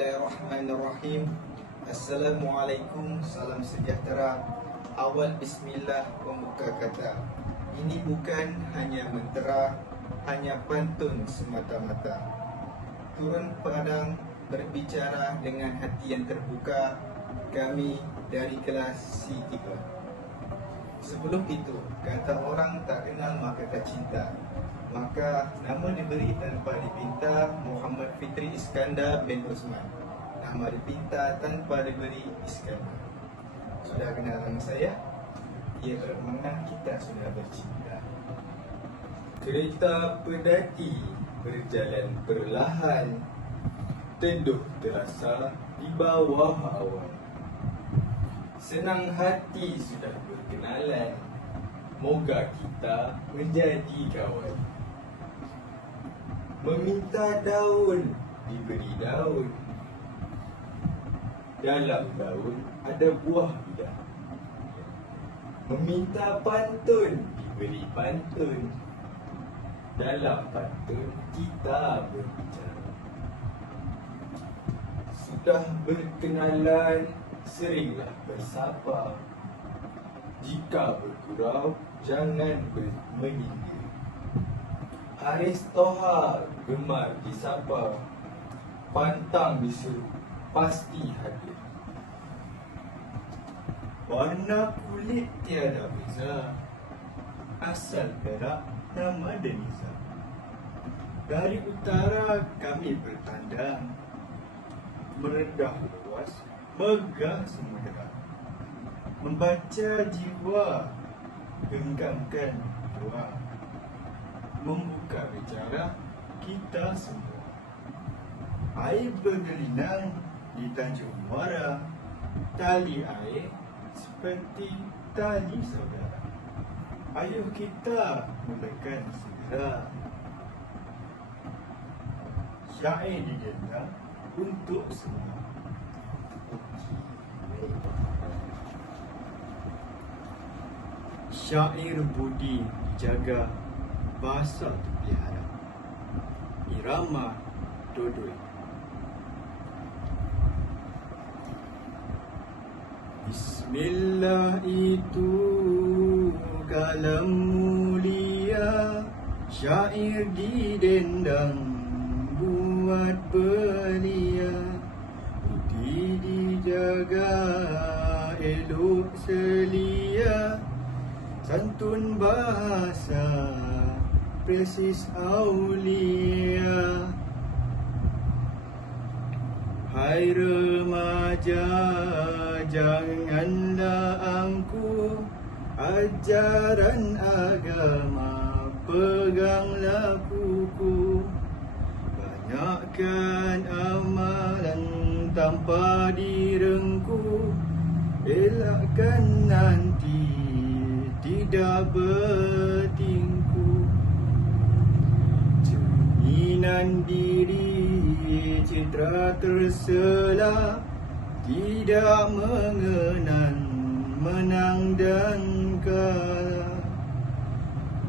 Bismillahirrahmanirrahim. Assalamualaikum, salam sejahtera. Awal bismillah, pembuka kata. Ini bukan hanya mentera, hanya pantun semata-mata. Turun padang berbicara dengan hati yang terbuka. Kami dari kelas C3. Sebelum itu, kata orang tak kenal maka tak cinta. Maka nama diberi tanpa dipinta, Muhammad Fitri Iskandar bin Osman. Nama dipinta tanpa diberi Iskandar. Sudah kenal nama saya? Ia bermakna kita sudah bercinta. Kereta pedati berjalan perlahan, teduh terasa di bawah awan. Senang hati sudah berkenalan, moga kita menjadi kawan. Meminta daun, diberi daun. Dalam daun ada buah bidah. Meminta pantun, diberi pantun. Dalam pantun kita berbicara. Sudah berkenalan, seringlah bersapa. Jika bergurau, jangan menyindir. Haris Toha gemar disapa, pantang disuruh pasti hadir. Warna kulit tiada beza, asal Perak nama Deniza. Dari utara kami bertandang, merendah luas, megah semudra. Membaca jiwa, genggamkan doa. Membuka bicara kita semua. Air bergelinang di Tanjung Muara, tali air seperti tali saudara. Ayuh kita mulakan segera. Syair digendang untuk semua. Syair budi dijaga, bahasa dipelihara. Irama dodoi. Bismillah itu kalam mulia, syair didendang buat belia. Budi dijaga elok selia, santun bahasa presis aulia. Hai remaja, janganlah angku, ajaran agama peganglah kuku. Banyakkan amalan tanpa direngku, elakkan nanti tidak bertingku. Cerminan diri citra tersela, tidak mengenal menang dan kalah.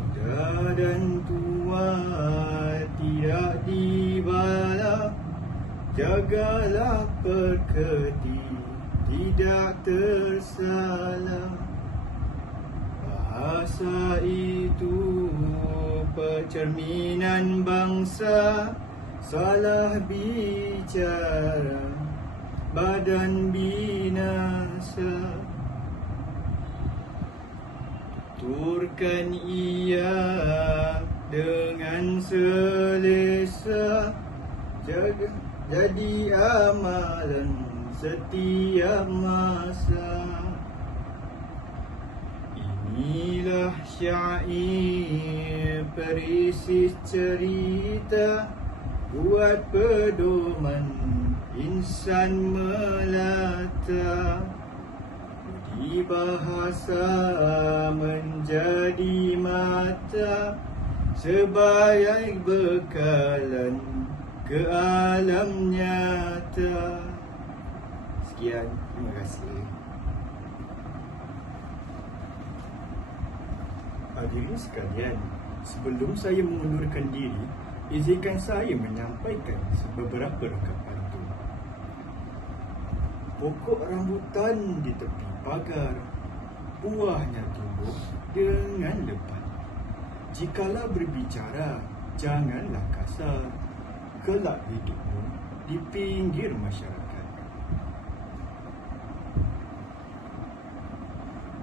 Muda dan tua tidak dibala, jagalah perketi tidak tersalah. Bahasa itu pencerminan bangsa, salah bicara badan binasa. Tuturkan ia dengan selesa, jadi amalan setiap masa. Inilah syair berisi cerita, buat pedoman insan melata. Budi bahasa menjadi mata, sebaik bekalan ke alam nyata. Sekian, terima kasih. Hadirin sekalian, sebelum saya mengundurkan diri, izinkan saya menyampaikan beberapa rangka pantun. Pokok rambutan di tepi pagar, buahnya tumbuh dengan lebat. Jikalau berbicara, janganlah kasar. Kelak hidupmu di pinggir masyarakat.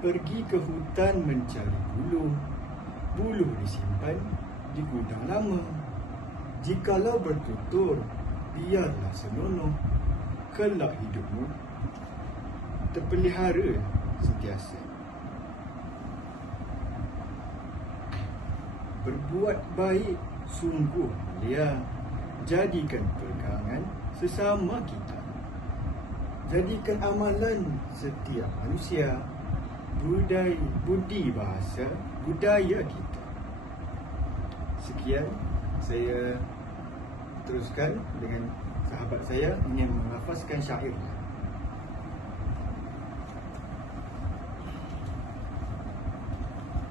Pergi ke hutan mencari buluh. Buluh disimpan di gudang lama. Jikalau bertutur, biarlah senonoh. Kelak hidupmu terpelihara sentiasa. Berbuat baik sungguh mulia. Jadikan pegangan sesama kita. Jadikan amalan setiap manusia. Budi bahasa budaya kita. Sekian, saya teruskan dengan sahabat saya ingin melafazkan syair.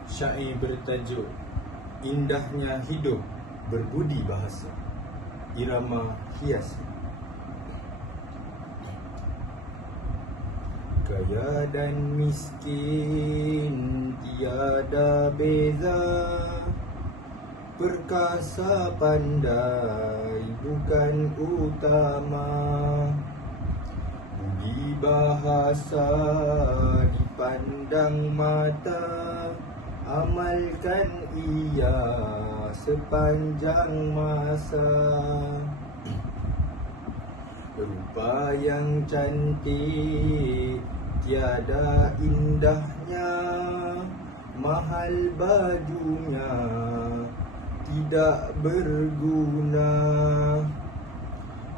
Syair bertajuk Indahnya Hidup Berbudi Bahasa, irama hias. Kaya dan miskin tiada beza, perkasa pandai bukan utama. Budi bahasa dipandang mata, amalkan ia sepanjang masa. Rupa yang cantik tiada indahnya, mahal bajunya tidak berguna.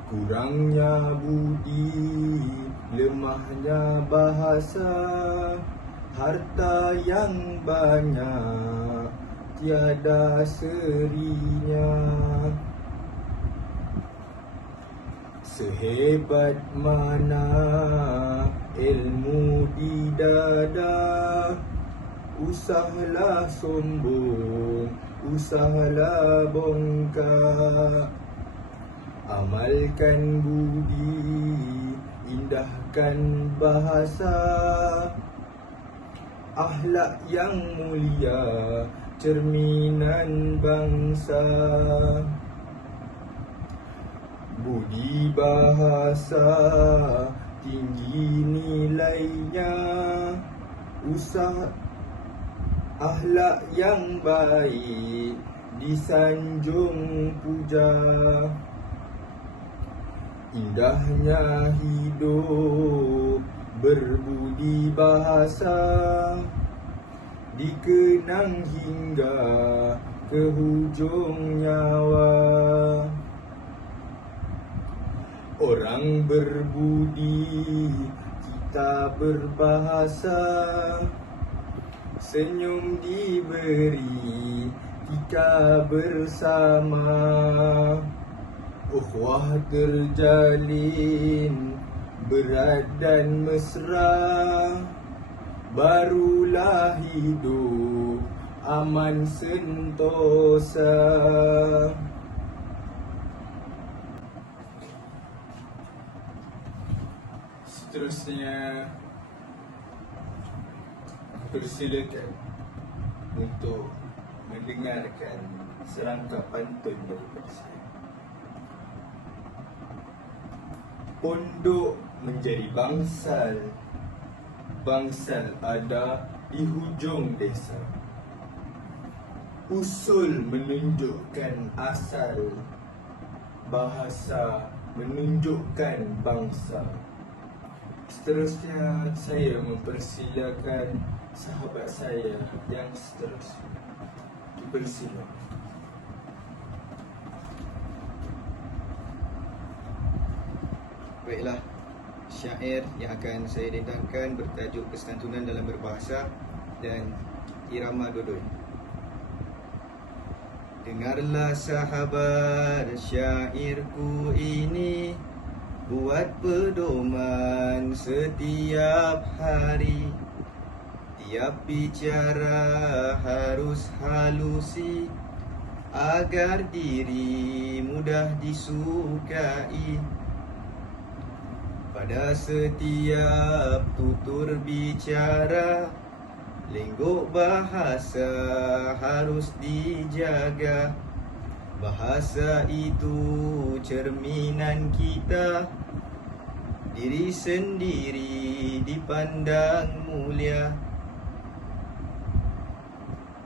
Kurangnya budi, lemahnya bahasa, harta yang banyak tiada serinya. Sehebat mana ilmu di dada, usahlah sombong, usahlah bongkak. Amalkan budi, indahkan bahasa, akhlak yang mulia, cerminan bangsa. Budi bahasa tinggi nilainya, usaha akhlak yang baik disanjung puja. Indahnya hidup berbudi bahasa, dikenang hingga ke hujung nyawa. Orang berbudi, kita berbahasa, senyum diberi, kita bersama. Ukhuwah terjalin, berat dan mesra, barulah hidup aman sentosa. Seterusnya, persilakan untuk mendengarkan serangkap pantun daripada saya. Pondok menjadi bangsal, bangsal ada di hujung desa. Usul menunjukkan asal, bahasa menunjukkan bangsa. Seterusnya, saya mempersilakan sahabat saya yang seterusnya. Dipersilakan. Baiklah, syair yang akan saya dendangkan bertajuk Kesantunan dalam Berbahasa dan irama dodoi. Dengarlah sahabat syairku ini, buat pedoman setiap hari. Tiap bicara harus halusi, agar diri mudah disukai. pada setiap tutur bicara. Lenggok bahasa harus dijaga. Bahasa itu cerminan kita, diri sendiri dipandang mulia.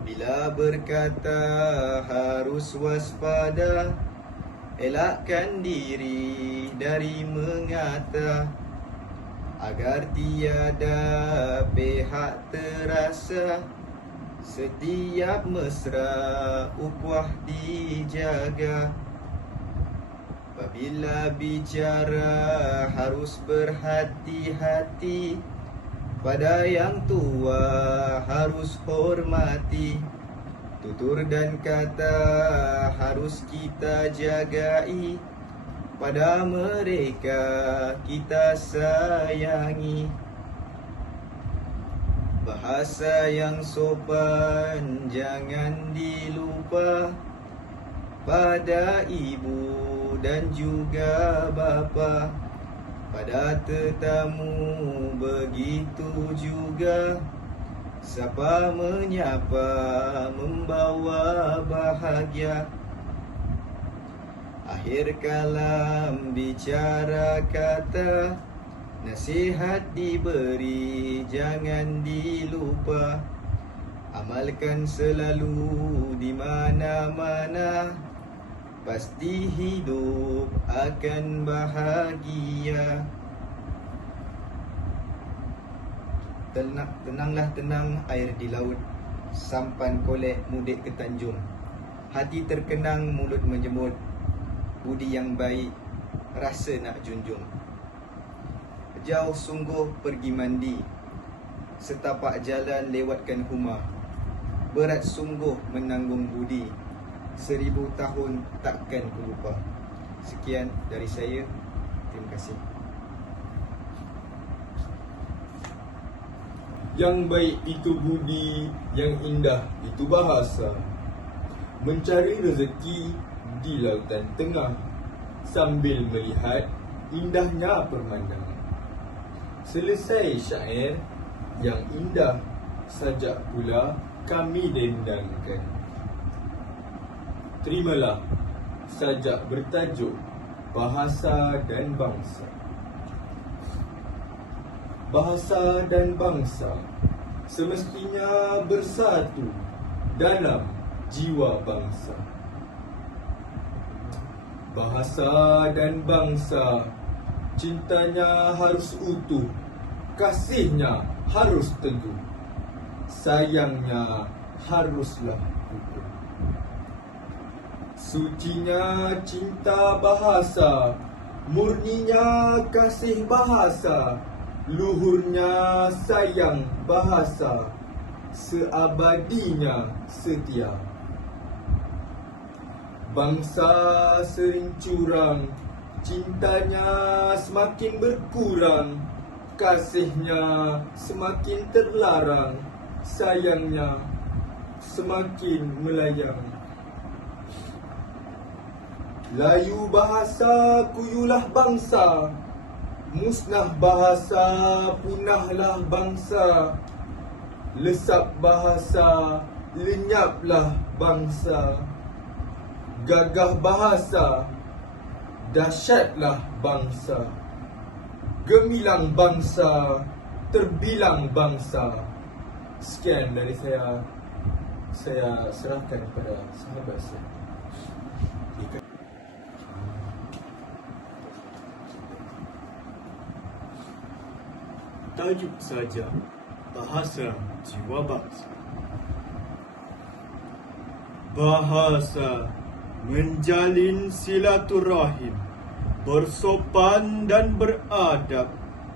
Bila berkata harus waspada, elakkan diri dari mengata, agar tiada pihak terasa. Setiap mesra ukhuwah dijaga. Apabila bicara harus berhati-hati, pada yang tua harus hormati. Tutur dan kata harus kita jagai, pada mereka kita sayangi. Bahasa yang sopan jangan dilupa, pada ibu dan juga bapa. Pada tetamu begitu juga, sapa menyapa membawa bahagia. Akhir kalam bicara kata, nasihat diberi jangan dilupa. Amalkan selalu di mana-mana, pasti hidup akan bahagia. Tenanglah tenang air di laut, sampan kolek mudik ke Tanjung. Hati terkenang mulut menjemut, budi yang baik rasa nak junjung. Jauh sungguh pergi mandi, setapak jalan lewatkan humah. Berat sungguh menanggung budi, 1000 tahun takkan ku lupa. Sekian dari saya. Terima kasih. Yang baik itu budi, yang indah itu bahasa. Mencari rezeki di lautan tengah, sambil melihat indahnya pemandangan. Selesai syair, yang indah sajak pula kami dendangkan. Terimalah sajak bertajuk Bahasa dan Bangsa. Bahasa dan bangsa semestinya bersatu dalam jiwa bangsa. Bahasa dan bangsa cintanya harus utuh, kasihnya harus teguh, sayangnya haruslah utuh. Sucinya cinta bahasa, murninya kasih bahasa, luhurnya sayang bahasa, seabadinya setia. Bangsa sering curang, cintanya semakin berkurang, kasihnya semakin terlarang, sayangnya semakin melayang. Layu bahasa kuyulah bangsa, musnah bahasa punahlah bangsa. Lesap bahasa lenyaplah bangsa. Gagah bahasa dahsyatlah bangsa. Gemilang bangsa terbilang bangsa. Sekian dari saya serahkan kepada sahabat saya. Tajuk saja, bahasa jiwa bangsa. Bahasa menjalin silaturahim, bersopan dan beradab,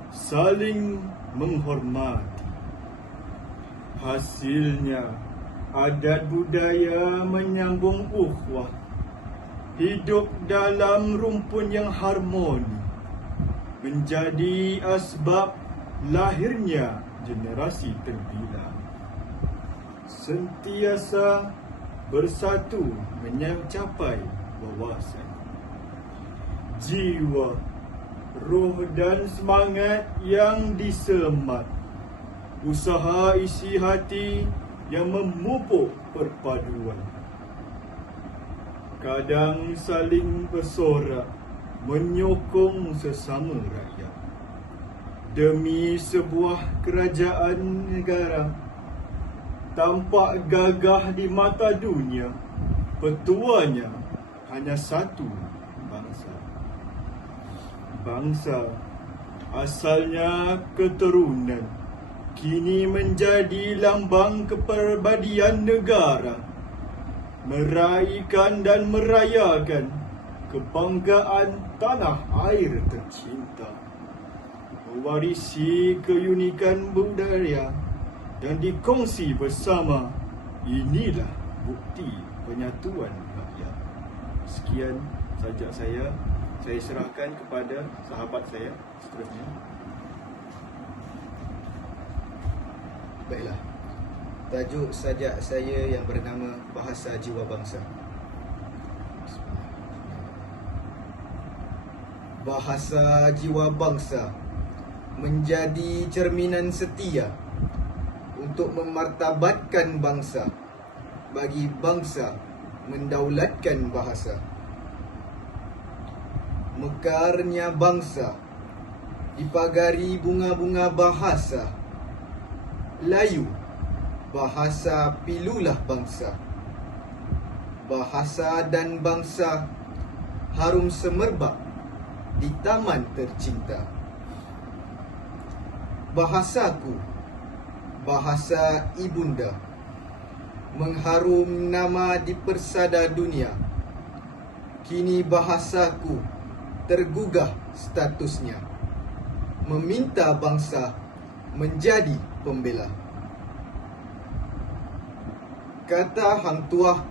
saling menghormati. Hasilnya, adat budaya menyambung ukhuwah, hidup dalam rumpun yang harmoni, menjadi asbab lahirnya generasi terbilang. Sentiasa bersatu mencapai wawasan. Jiwa roh dan semangat yang disemat, usaha isi hati yang memupuk perpaduan. Kadang saling bersorak, menyokong sesama rakyat demi sebuah kerajaan negara. Tampak gagah di mata dunia, petuanya hanya satu bangsa. Bangsa asalnya keturunan, kini menjadi lambang kepribadian negara, meraihkan dan merayakan kebanggaan tanah air tercinta, mewarisi keunikan budaya dan dikongsi bersama. Inilah bukti penyatuan rakyat. Sekian sajak saya serahkan kepada sahabat saya seterusnya. Baiklah, tajuk sajak saya yang bernama Bahasa Jiwa Bangsa. Bahasa jiwa bangsa menjadi cerminan setia untuk memartabatkan bangsa, bagi bangsa mendaulatkan bahasa. Mekarnya bangsa dipagari bunga-bunga bahasa. Layu, bahasa pilulah bangsa. Bahasa dan bangsa harum semerbak di taman tercinta. Bahasaku, bahasa ibunda, mengharum nama di persada dunia. Kini bahasaku tergugah statusnya, meminta bangsa menjadi pembela. Kata Hang Tuah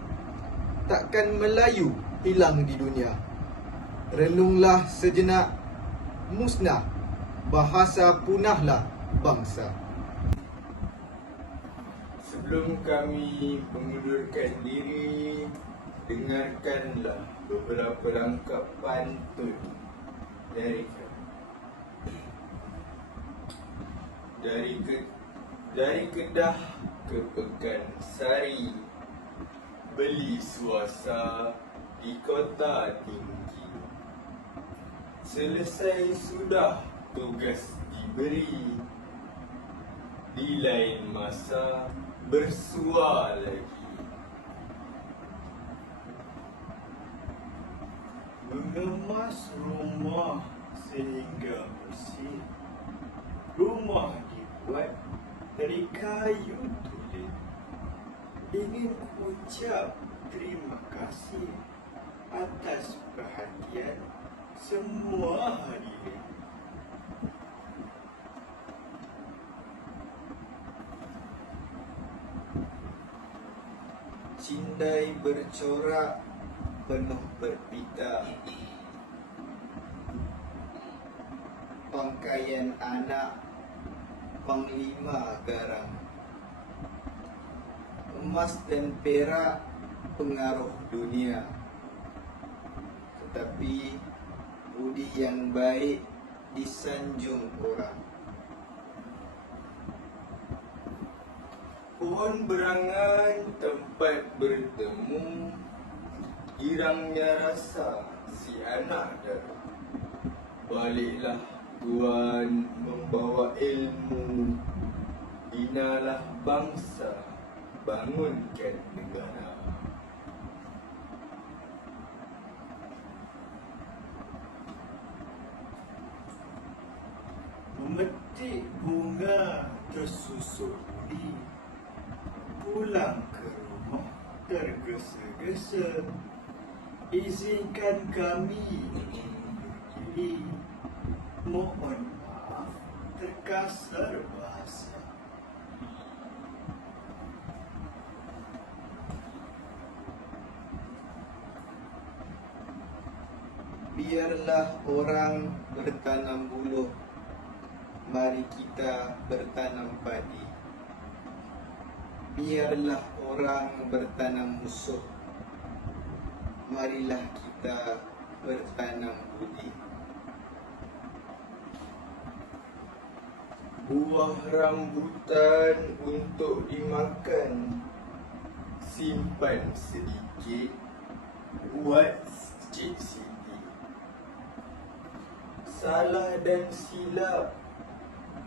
takkan Melayu hilang di dunia. Renunglah sejenak, musnah bahasa, punahlah bangsa. Sebelum kami mengundurkan diri, dengarkanlah beberapa langkah pantun dari kami. Dari Kedah ke Pekansari, beli suasa di kota tinggi. Selesai sudah tugas diberi, di lain masa bersua lagi. Mengemas rumah sehingga bersih. Rumah dibuat dari kayu tulen. Ingin ucap terima kasih atas perhatian semua hadirin. Cindai bercorak penuh berpita, pangkaian anak panglima garang. Emas dan perak pengaruh dunia, tetapi budi yang baik disanjung orang. Pohon berangan tempat bertemu, girangnya rasa si anak dara. Baliklah Tuan membawa ilmu, binalah bangsa, bangunkan negara. Memetik bunga tersusun budi, pulang ke rumah tergesa-gesa. Izinkan kami undur diri, mohon maaf terkasar bahasa. Biarlah orang bertanam buluh, mari kita bertanam padi. Biarlah orang bertanam musuh, marilah kita bertanam budi. Buah rambutan untuk dimakan, simpan sedikit, buat sikit-sikit. Salah dan silap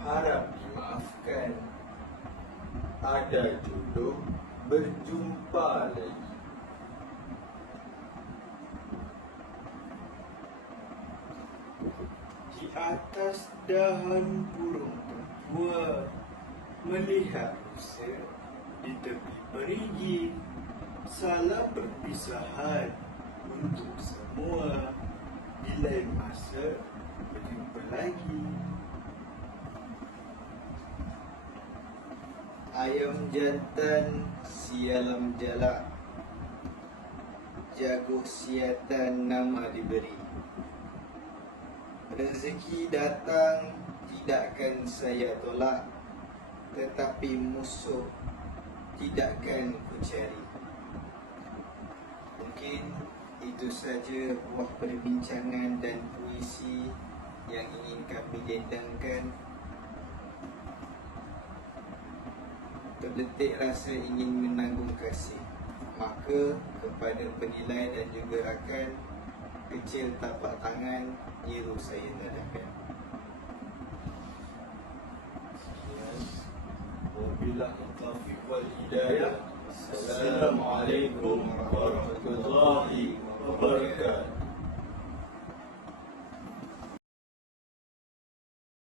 harap dimaafkan, ada jodoh berjumpa lagi. Di atas dahan burung berbuah, melihat rusa di tepi perigi. Salam perpisahan untuk semua, di lain masa berjumpa lagi. Ayam jantan sialam jalak, jago siatan nama diberi. Rezeki datang tidakkan saya tolak, tetapi musuh tidakkan ku cari. Mungkin itu saja buah perbincangan dan puisi yang ingin kami dendangkan. Terdetik rasa ingin menanggung kasih, maka kepada penilai dan juga rakan, kecil tapak tangan, nyiru saya nadakan. Sekian. Wabillahi taufiq wal hidayah. Assalamualaikum warahmatullahi wabarakatuh.